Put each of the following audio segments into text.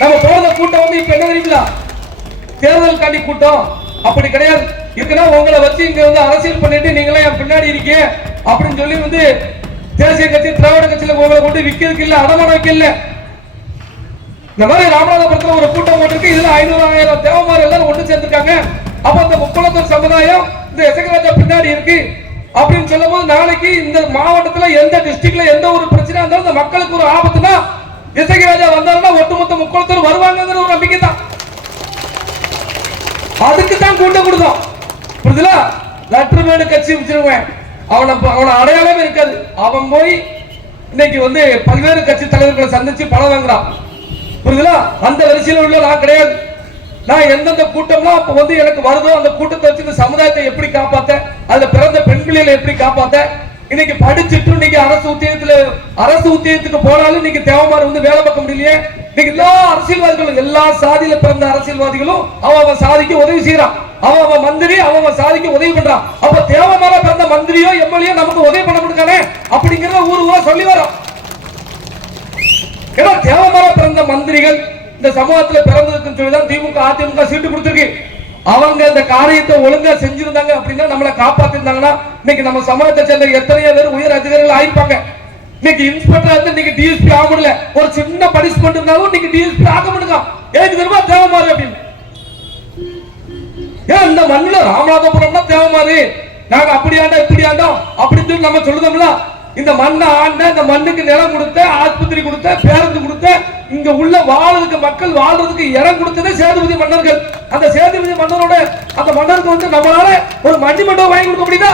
நம்ம போன கூட்டம் வந்து இப்ப என்ன தெரியுங்களா? தேர்தல் காண்டி கூட்டம். அப்படி கிடையாது. இருக்குன்னா உங்களை வச்சு இங்க வந்து அரசியல் பண்ணிட்டு நீங்களே என் பின்னாடி இருக்கீங்க. அப்படின்னு சொல்லி வந்து தேசிய கட்சி திராவிட கட்சியில உங்களை கொண்டு விக்கிறதுக்கு இல்ல அடமான வைக்க இல்ல. இந்த மாதிரி ராமநாதபுரத்துல ஒரு கூட்டம் போட்டிருக்கு. இதுல ஐநூறு ஆயிரம் தேவமார் எல்லாரும் ஒண்ணு சேர்ந்திருக்காங்க. அப்ப இந்த முக்குளத்தூர் சமுதாயம் இந்த எசகராஜா பின்னாடி இருக்கு. அப்படின்னு சொல்லும் போது நாளைக்கு இந்த மாவட்டத்துல எந்த டிஸ்ட்ரிக்ட்ல எந்த ஒரு பிரச்சனையா இருந்தாலும் இந்த மக்களுக்கு ஒரு ஆபத்துனா இசைராஜா வந்தாருன்னா ஒட்டுமொத்த முக்கோணத்தில் வருவாங்கிற ஒரு நம்பிக்கை தான் அதுக்கு தான் கூட்டம் கொடுத்தோம். புரியுதுல லெட்டர் கட்சி வச்சிருவேன் அவனை அவன அடையாளமே இருக்காது. அவன் போய் இன்னைக்கு வந்து பல்வேறு கட்சி தலைவர்களை சந்திச்சு பணம் வாங்குறான். புரியுதுல அந்த வரிசையில் உள்ள நான் கிடையாது. நான் எந்தெந்த கூட்டம்லாம் அப்ப வந்து எனக்கு வருதோ அந்த கூட்டத்தை வச்சு இந்த சமுதாயத்தை எப்படி காப்பாத்த அதுல பிறந்த பெண் பிள்ளைகளை எப்படி காப்பாத்த இன்னைக்கு படிச்சுட்டு இன்னைக்கு அரசு உத்தியோகத்துல அரசு உத்தியோகத்துக்கு போனாலும் இன்னைக்கு தேவமாரி வந்து வேலை பார்க்க முடியலையே. இன்னைக்கு எல்லா அரசியல்வாதிகளும் எல்லா சாதியில பிறந்த அரசியல்வாதிகளும் அவன் அவன் சாதிக்கு உதவி செய்யறான் அவன் அவன் மந்திரி அவன் அவன் சாதிக்கு உதவி பண்றான். அப்ப தேவமார பிறந்த மந்திரியோ எம்எல்ஏ நமக்கு உதவி பண்ண முடியானே அப்படிங்கிறத ஊர் ஊரா சொல்லி வரோம். ஏன்னா தேவமார பிறந்த மந்திரிகள் இந்த சமூகத்துல பிறந்ததுக்குன்னு சொல்லி தான் திமுக அதிமுக சீட்டு கொடுத்துருக்கு. அவங்க அந்த காரியத்தை ஒழுங்கா செஞ்சிருந்தாங்க அப்படின்னா நம்மளை காப்பாத்திருந்தாங்கன்னா இன்னைக்கு நம்ம சமூகத்தை சேர்ந்த எத்தனையோ பேர் உயர் அதிகாரிகள் ஆயிருப்பாங்க. இன்னைக்கு இன்ஸ்பெக்டர் வந்து இன்னைக்கு டிஎஸ்பி ஆக முடியல. ஒரு சின்ன பனிஷ்மெண்ட் இருந்தாலும் இன்னைக்கு டிஎஸ்பி ஆக முடியுங்க. ஏன் தெரியுமா? தேவமாறு அப்படின்னு. ஏன் இந்த மண்ணுல ராமநாதபுரம்னா தேவமாறு நாங்க அப்படி ஆண்டோம் இப்படி ஆண்டோம் அப்படின்னு சொல்லி நம்ம சொல்லுதோம்ல. இந்த மண்ணை ஆண்ட இந்த மண்ணுக்கு நிலம் கொடுத்த ஆஸ்பத்திரி கொடுத்த பேருந்து கொடுத்த இங்க உள்ள வாழ்றதுக்கு மக்கள் வாழ்றதுக்கு இடம் கொடுத்ததே சேதுபதி மன்னர்கள். அந்த சேதுபதி மன்னரோட அந்த மன்னருக்கு வந்து நம்மளால ஒரு மணி மண்டபம் வாங்கி கொடுக்க முடியுதா?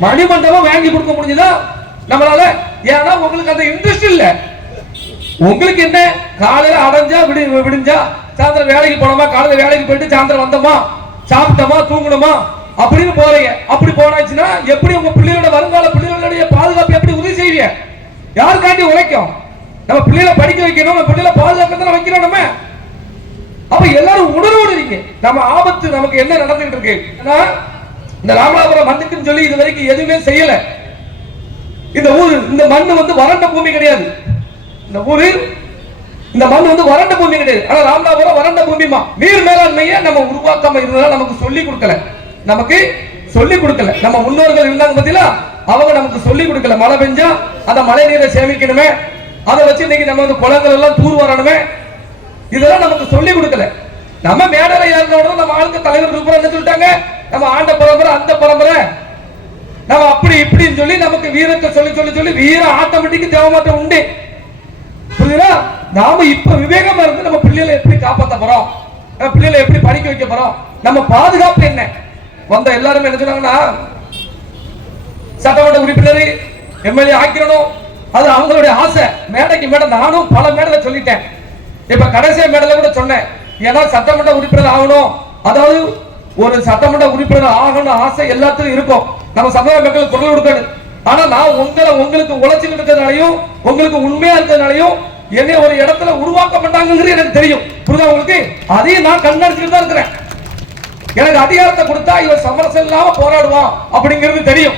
மணி மண்டபம் வாங்கி கொடுக்க முடியுதா நம்மளால ஏன்னா உங்களுக்கு அந்த இன்ட்ரெஸ்ட் இல்ல. உங்களுக்கு என்ன? காலையில அடைஞ்சா விடி விடிஞ்சா சாயந்தரம் வேலைக்கு போனோமா? காலையில வேலைக்கு போயிட்டு சாயந்தரம் வந்தோமா? சாப்பிட்டோமா? தூங்கணுமா அப்படின்னு போறீங்க. அப்படி போனாச்சுன்னா எப்படி உங்க பிள்ளைகளோட வருங்கால பிள்ளைகளுடைய பாதுகாப்பு எப்படி உதவி செய்வீங்க? யாருக்காண்டி உழைக்கும்? நம்ம பிள்ளைகளை படிக்க வைக்கணும் நம்ம பிள்ளைகளை பாதுகாக்க தானே வைக்கிறோம் நம்ம? அப்ப எல்லாரும் உணர்வோடு இருக்கீங்க நம்ம ஆபத்து நமக்கு என்ன நடந்துகிட்டு இருக்கு? ஏன்னா, இந்த ராமநாதபுரம் மண்ணுக்குன்னு சொல்லி இது வரைக்கும் எதுவுமே செய்யல. இந்த ஊர் இந்த மண் வந்து வறண்ட பூமி கிடையாது. இந்த ஊரு இந்த மண் வந்து வறண்ட பூமி கிடையாது. ஆனா ராமநாதபுரம் வறண்ட பூமிமா நீர் மேலாண்மையை நம்ம உருவாக்காம இருந்ததால நமக்கு சொல்லி கொடுக்கல. நமக்கு சொல்லி கொடுக்கல. நம்ம முன்னோர்கள் இருந்தாங்க பத்தியா அவங்க நமக்கு சொல்லி கொடுக்கல. மழை பெஞ்சா அந்த மழை நீரை சேமிக்கணுமே. அதை வச்சு இன்னைக்கு நம்ம வந்து குளங்கள் எல்லாம் தூர் வரணுமே. இதெல்லாம் நமக்கு சொல்லி கொடுக்கல. நம்ம மேடலை ஏறினோட நம்ம ஆளுக்கு தலைவர்கள் பூரா என்ன சொல்லிட்டாங்க? நம்ம ஆண்ட பரம்பரை அந்த பரம்பரை. நம்ம அப்படி இப்படின்னு சொல்லி நமக்கு வீரத்தை சொல்லி சொல்லி சொல்லி வீரம் ஆட்டோமேட்டிக் தேவமாட்டம் உண்டு. புரியுதா? நாம இப்ப விவேகமா இருந்து நம்ம பிள்ளைகளை எப்படி காப்பாத்த போறோம்? நம்ம பிள்ளைகளை எப்படி படிக்க வைக்க போறோம்? நம்ம பாதுகாப்பு என்ன? வந்த எல்லாருமே என்ன சொன்னாங்கன்னா சட்டமன்ற உறுப்பினர் எம்எல்ஏ ஆக்கிரணும். அது அவங்களுடைய ஆசை. மேடைக்கு மேடை நானும் பல மேடையில சொல்லிட்டேன். இப்ப கடைசியா மேடையில கூட சொன்னேன். ஏன்னா சட்டமன்ற உறுப்பினர் ஆகணும். அதாவது ஒரு சட்டமன்ற உறுப்பினர் ஆகணும் ஆசை எல்லாத்துக்கும் இருக்கும். நம்ம சமூக மக்கள் குரல் கொடுக்கணும். ஆனா நான் உங்களை உங்களுக்கு உழைச்சிட்டு இருக்கிறதுனாலையும் உங்களுக்கு உண்மையா இருக்கிறதுனாலையும் என்னை ஒரு இடத்துல உருவாக்க மாட்டாங்கிறது எனக்கு தெரியும். புரியுதா உங்களுக்கு? அதையும் நான் கண்ணடிச்சுட்டு தான் இருக்கிறேன். எனக்கு அதிகாரத்தை கொடுத்தா இவன் சமரசம் இல்லாம போராடுவான் அப்படிங்கிறது தெரியும்.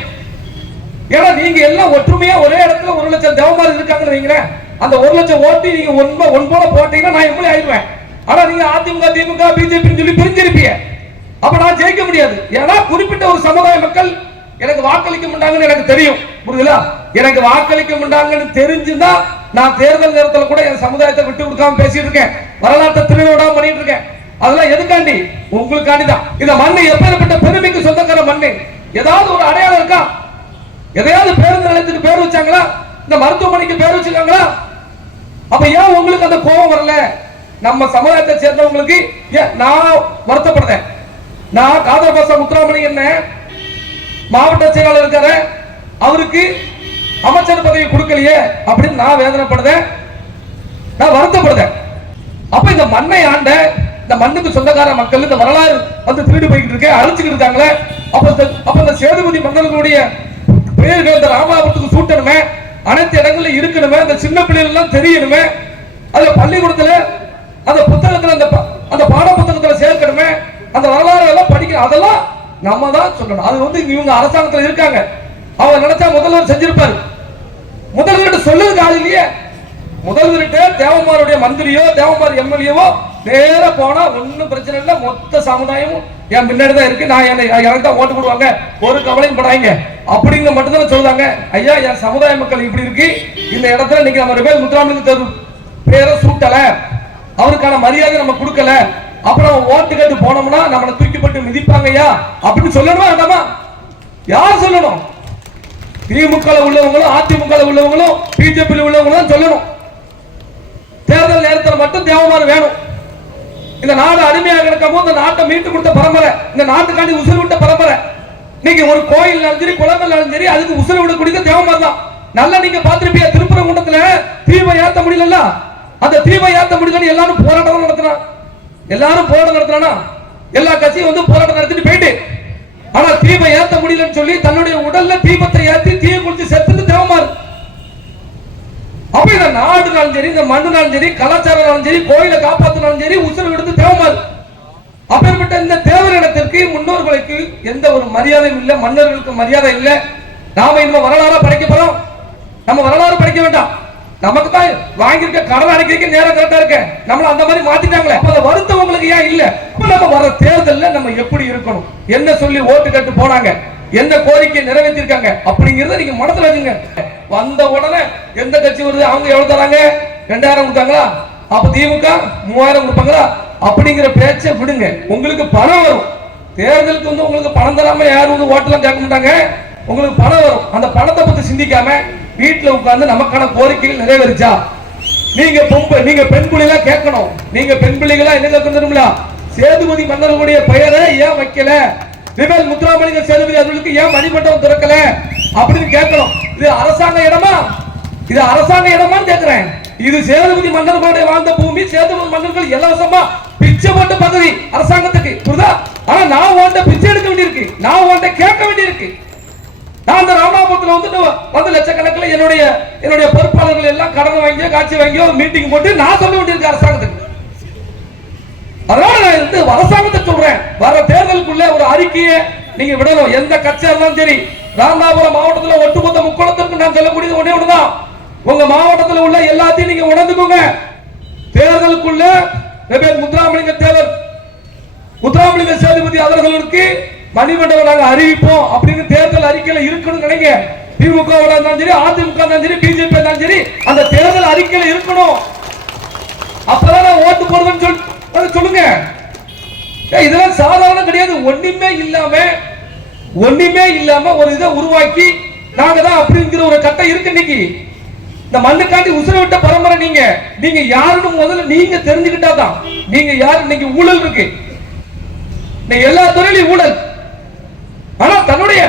ஏன்னா நீங்க எல்லாம் ஒற்றுமையா ஒரே இடத்துல ஒரு லட்சம் தேவமாரி இருக்காங்கன்னு வைங்களேன். அந்த ஒரு லட்சம் ஓட்டு நீங்க ஒன்ப ஒன்போல போட்டீங்கன்னா நான் எப்படி ஆயிடுவேன். ஆனா நீங்க அதிமுக திமுக பிஜேபி சொல்லி பிரிஞ்சிருப்பீங்க. அப்ப நான் ஜெயிக்க முடியாது. ஏன்னா குறிப்பிட்ட ஒரு சமுதாய மக்கள் எனக்கு வாக்களிக்க மாட்டாங்கன்னு எனக்கு தெரியும். புரியுதுல எனக்கு வாக்களிக்க மாட்டாங்கன்னு தெரிஞ்சுதான் நான் தேர்தல் நேரத்தில் கூட என் சமுதாயத்தை விட்டு கொடுக்காம பேசிட்டு இருக்கேன். வரலாற்றை திருவிழா பண்ணிட்டு இருக்கேன். அதெல்லாம் எதுக்காண்டி? உங்களுக்காண்டி தான் இந்த மண்ணு எப்பேற்பட்ட பெருமைக்கு சொந்தக்கார மண்ணு? ஏதாவது ஒரு அடையாளம் இருக்கா? எதையாவது பேருந்து நிலையத்துக்கு பேர் வச்சாங்களா? இந்த மருத்துவமனைக்கு பேர் வச்சிருக்காங்களா? அப்ப ஏன் உங்களுக்கு அந்த கோபம் வரல? நம்ம சமுதாயத்தை சேர்ந்தவங்களுக்கு நான் வருத்தப்படுறேன். நான் காதல் பாசா முத்துராமணி என்ன? மாவட்ட செயலாளர் இருக்கிற அவருக்கு அமைச்சர் பதவி கொடுக்கலையே அப்படின்னு நான் வேதனைப்படுறேன். நான் வருத்தப்படுறேன். அப்ப இந்த மண்ணை ஆண்ட இந்த மண்ணுக்கு சொந்தக்கார மக்கள் இந்த வரலாறு வந்து திருடி போய்கிட்டு இருக்கு அழிச்சுக்கிட்டு இருக்காங்களே. அப்ப இந்த அப்ப இந்த சேதுபதி மன்னர்களுடைய பெயர்கள் இந்த ராமாபுரத்துக்கு சூட்டணுமே. அனைத்து இடங்கள்ல இருக்கணுமே. அந்த சின்ன பிள்ளைகள் எல்லாம் தெரியணுமே. அது பள்ளிக்கூடத்துல அந்த புத்தகத்துல அந்த ப- அந்த பாட புத்தகத்துல சேர்க்கணுமே. அந்த வரலாறு எல்லாம் படிக்கணும் அதெல்லாம் நம்ம தான் சொல்லணும். அது வந்து இவங்க அரசாங்கத்துல இருக்காங்க. அவங்க நினைச்சா முதல்வர் செஞ்சிருப்பாரு. முதல்வர்கிட்ட சொல்லுறது காலையிலேயே. முதல்வர்கிட்ட தேவமாருடைய மந்திரியோ தேவமார் எம்எல்ஏவோ நேர போனா ஒன்னும் பிரச்சனை இல்லை. மொத்த சமுதாயமும் என் பின்னாடி தான் இருக்கு. நான் என்னை எனக்கு தான் ஓட்டு போடுவாங்க. ஒரு கவலையும் படாங்க அப்படிங்க மட்டும்தான் சொல்லுவாங்க ஐயா என் சமுதாய மக்கள் இப்படி இருக்கு. இந்த இடத்துல நீங்க நம்ம பேர் முத்துராமலிங்க தேர்வு பேரை சூட்டல. அவருக்கான மரியாதை நம்ம கொடுக்கல. அப்புறம் ஓட்டு கேட்டு போனோம்னா நம்மளை தூக்கிப்பட்டு மிதிப்பாங்க ஐயா. அப்படின்னு சொல்லணுமா வேண்டாமா? யார் சொல்லணும்? திமுக உள்ளவங்களும் அதிமுக உள்ளவங்களும் பிஜேபி உள்ளவங்களும் சொல்லணும். தேர்தல் நேரத்தில் மட்டும் தேவமான வேணும். இந்த நாடு அடிமையாக இருக்கும் போது இந்த நாட்டை மீட்டு கொடுத்த பரம்பரை இந்த நாட்டுக்காண்டி உசுறு விட்ட பரம்பரை. நீங்க ஒரு கோயில் சரி குளங்கள் இருந்தாலும் சரி அதுக்கு உசுறு விடக்கூடியது தேவமா தான் நல்லா நீங்க பார்த்திருப்பீங்க திருப்பரங்குன்றத்துல தீபம் ஏத்த முடியல அந்த தீபம் ஏத்த முடியலன்னு எல்லாரும் போராட்டம் நடத்தினா. எல்லாரும் போராட்டம் நடத்தினா எல்லா கட்சியும் வந்து போராட்டம் நடத்திட்டு போயிட்டு. ஆனா தீபம் ஏத்த முடியலன்னு சொல்லி தன்னுடைய உடல்ல தீபத்தை ஏத்தி தீய குளிச்சு செத்துட்டு தேவமாறு அப்ப இந்த நாடுனாலும் சரி இந்த மண்ணுனாலும் சரி கலாச்சாரம்னாலும் சரி கோயிலை காப்பாத்தினாலும் சரி உசுறு விடுத்து தேவமாது அப்பேற்பட்ட இந்த தேவர் இடத்திற்கு முன்னோர்களுக்கு எந்த ஒரு மரியாதையும் இல்லை மன்னர்களுக்கு மரியாதை இல்லை. நாம இன்னும் வரலாறா படைக்க போறோம். நம்ம வரலாறு படிக்க வேண்டாம். நமக்கு தான் வாங்கியிருக்க கடன் அடைக்கிறதுக்கு நேரம் கரெக்டா இருக்க. நம்மள அந்த மாதிரி மாத்திட்டாங்களே. அப்ப அந்த வருத்தம் உங்களுக்கு ஏன் இல்ல? அப்ப நம்ம வர தேர்தல்ல நம்ம எப்படி இருக்கணும்? என்ன சொல்லி ஓட்டு கேட்டு போனாங்க? என்ன கோரிக்கை நிறைவேற்றிருக்காங்க? அப்படிங்கறத நீங்க மனசுல வச்சுங்க. வந்த உடனே எந்த கட்சி வருது? அவங்க எவ்வளவு தராங்க? ரெண்டாயிரம் கொடுத்தாங்களா? அப்ப திமுக மூவாயிரம் கொடுப்பாங்களா? அப்படிங்கிற பேச்சை விடுங்க. உங்களுக்கு பணம் வரும். தேர்தலுக்கு வந்து உங்களுக்கு பணம் தராம யாரும் வந்து ஓட்டெல்லாம் கேட்க மாட்டாங்க? உங்களுக்கு பணம் வரும். அந்த பணத்தை பத்தி சிந்திக்காம வீட்டுல உட்கார்ந்து நமக்கான கோரிக்கைகள் நிறைவேறிச்சா? நீங்க பொம்பை நீங்க பெண் பிள்ளைகளா கேட்கணும். நீங்க பெண் பிள்ளைகளா என்ன கேட்கணும்ல சேதுபதி மன்னர்களுடைய பெயரை ஏன் வைக்கல? விமல் முத்துராமலிங்க சேதுபதி அவர்களுக்கு ஏன் மணிமண்டபம் திறக்கல? அப்படின்னு கேட்கணும் இது அரசாங்க இடமா? இது அரசாங்க இடமான்னு கேட்கிறேன். இது சேதுபதி மன்னர்களுடைய வாழ்ந்த பூமி சேதுபதி மன்னர்கள் இலவசமா பிச்சை போட்ட பதவி அரசாங்கத்துக்கு. புரியுதா? ஆனா நான் உன்கிட்ட பிச்சை எடுக்க வேண்டியிருக்கு. நான் உன்கிட்ட கேட்க வேண்டியிருக்கு. நான் அந்த ராமநாதபுரத்தில் வந்து வந்து லட்சக்கணக்கில் என்னுடைய என்னுடைய பொறுப்பாளர்கள் எல்லாம் கடன் வாங்கியோ காட்சி வாங்கியோ மீட்டிங் போட்டு நான் சொல்ல வேண்டியிருக்கு அரசாங்கத்துக்கு. அதனால நான் வந்து அரசாங்கத்தை சொல்றேன். வர தேர்தலுக்குள்ள ஒரு அறிக்கையை நீங்க விடணும். எந்த கட்சியா இருந்தாலும் சரி ராமநாதபுரம் மாவட்டத்துல ஒட்டுமொத்த முக்கோணத்திற்கு நான் சொல்லக்கூடியது ஒன்றே ஒன்றுதான் உங்க மாவட்டத்துல உள்ள எல்லாத்தையும் நீங்க உணர்ந்துக்கோங்க. தேர்தலுக்குள்ள முத்துராமலிங்க தேவர். முத்துராமலிங்க சேதுபதி அவர்களுக்கு மணிமண்டபம் நாங்க அறிவிப்போம் அப்படின்னு தேர்தல் அறிக்கையில இருக்கணும் நினைங்க. திமுக இருந்தாலும் சரி அதிமுக இருந்தாலும் சரி பிஜேபி இருந்தாலும் சரி அந்த தேர்தல் அறிக்கையில இருக்கணும். அப்பதான் நான் ஓட்டு போடுவேன்னு சொல்லி சொல்லுங்க. இதெல்லாம் சாதாரணம் கிடையாது. ஒண்ணுமே இல்லாம ஒண்ணுமே இல்லாம ஒரு இதை உருவாக்கி நாங்க தான் அப்படிங்கிற ஒரு கட்டம் இருக்கு இன்னைக்கு. இந்த மண்ணுக்காண்டி உசுர விட்ட பரம்பரை நீங்க. நீங்க யாருன்னு முதல்ல நீங்க தெரிஞ்சுக்கிட்டா தான். நீங்க யாரு? இன்னைக்கு ஊழல் இருக்கு. இன்னைக்கு எல்லா துறையிலும் ஊழல். ஆனா தன்னுடைய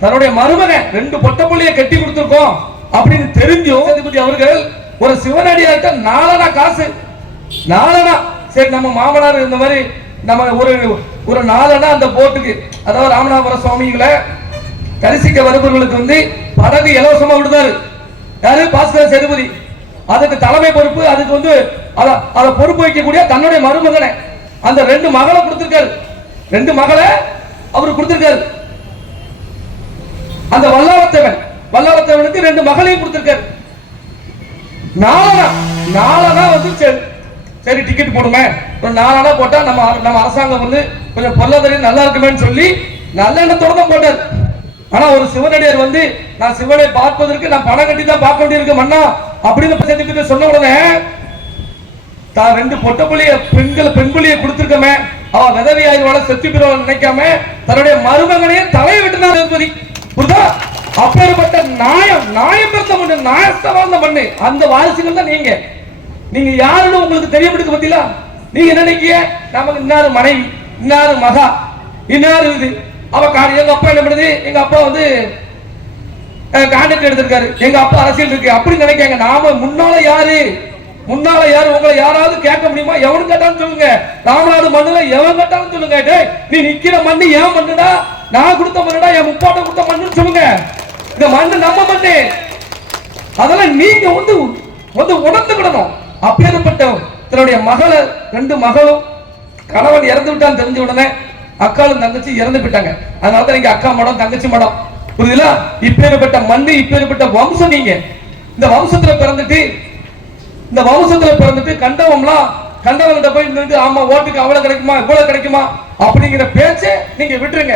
தன்னுடைய மருமகன் ரெண்டு பொட்ட புள்ளிய கட்டி கொடுத்துருக்கோம் அப்படின்னு தெரிஞ்சும் அதிபதி அவர்கள் ஒரு சிவனடியார்கிட்ட நாலனா காசு. நாலனா சரி நம்ம மாமனார் இந்த மாதிரி நம்ம ஒரு ஒரு நாலனா அந்த போட்டுக்கு அதாவது ராமநாதபுரம் சுவாமிகளை தரிசிக்க வருபவர்களுக்கு வந்து படகு இலவசமா விடுதாரு யாரு? பாஸ்கர சேதுபதி. அதுக்கு தலைமை பொறுப்பு அதுக்கு வந்து அத- அதை பொறுப்பு வைக்கக்கூடிய தன்னுடைய மருமகனை அந்த ரெண்டு மகளை கொடுத்திருக்காரு. ரெண்டு மகளை அவர் கொடுத்திருக்காரு. அந்த வல்லாளத்தேவன் வல்லாளத்தேவனுக்கு ரெண்டு மகளையும் கொடுத்திருக்காரு. நாலனா நாலனா வந்து சரி டிக்கெட் போடுமே. ஒரு நாலனா போட்டா நம்ம நம்ம அரசாங்கம் வந்து கொஞ்சம் பொருளாதாரம் நல்லா இருக்குமேன்னு சொல்லி நல்ல எண்ணத்தோட தான் போட்டார். ஆனா ஒரு சிவனடியார் வந்து நான் சிவனை பார்ப்பதற்கு நான் பணம் கட்டி தான் பார்க்க வேண்டியிருக்கு மண்ணா அப்படின்னு சேர்த்துக்கிட்டு சொன்ன உடனே தான் ரெண்டு பொட்ட புள்ளிய பெண்கள் பெண் புள்ளிய கொடுத்துருக்கமே. அவ விதவி ஆய்வாள செத்து போயிருவாள் நினைக்காம தன்னுடைய மருமகனையே தலையை வெட்டினார் சேதுபதி புரிதா? அப்பேற்பட்ட நாயம் நாயம் பெருத்த மண்ணு நாயத்தை வாழ்ந்த மண்ணு அந்த வாரிசுகள் தான் நீங்க. நீங்க யாருன்னு உங்களுக்கு தெரியப்படுத்த பத்திலா நீங்க என்ன நினைக்கிய நமக்கு இன்னாரு மனைவி இன்னாரு மகா இன்னாரு இது. அவ கா- எங்க அப்பா என்ன பண்ணுது? எங்க அப்பா வந்து கான்ட்ராக்ட் எடுத்திருக்காரு. எங்க அப்பா அரசியல் இருக்கு. அப்படி நினைக்காங்க. நாம முன்னால யாரு? முன்னால யாரு? உங்களை யாராவது கேட்க முடியுமா? எவனு கேட்டாலும் சொல்லுங்க. ராமநாடு மண்ணுல எவன் கேட்டாலும் சொல்லுங்க. நீ நிக்கிற மண்ணு ஏன் மண்ணுடா. நான் கொடுத்த மண்ணுடா. என் முப்பாட்ட கொடுத்த மண்ணுன்னு சொல்லுங்க. இந்த மண்ணு நம்ம மண்ணு. அதெல்லாம் நீங்க வந்து வந்து உணர்ந்துக்கிடணும். அப்பேற்பட்ட தன்னுடைய மகளை ரெண்டு மகளும் கணவன் இறந்து விட்டான்னு தெரிஞ்ச உடனே அக்காலும் தங்கச்சி இறந்து போயிட்டாங்க. அதனால தான் நீங்க அக்கா மடம் தங்கச்சி மடம். புரியுதுல இப்பேற்பட்ட மண்ணு இப்பேற்பட்ட வம்சம் நீங்க. இந்த வம்சத்துல பிறந்துட்டு இந்த வம்சத்துல பிறந்துட்டு கண்டவம்லாம் கண்டவங்கிட்ட போய் நின்று ஆமா ஓட்டுக்கு அவ்வளவு கிடைக்குமா இவ்வளவு கிடைக்குமா? அப்படிங்கிற பேச்சை நீங்க விட்டுருங்க.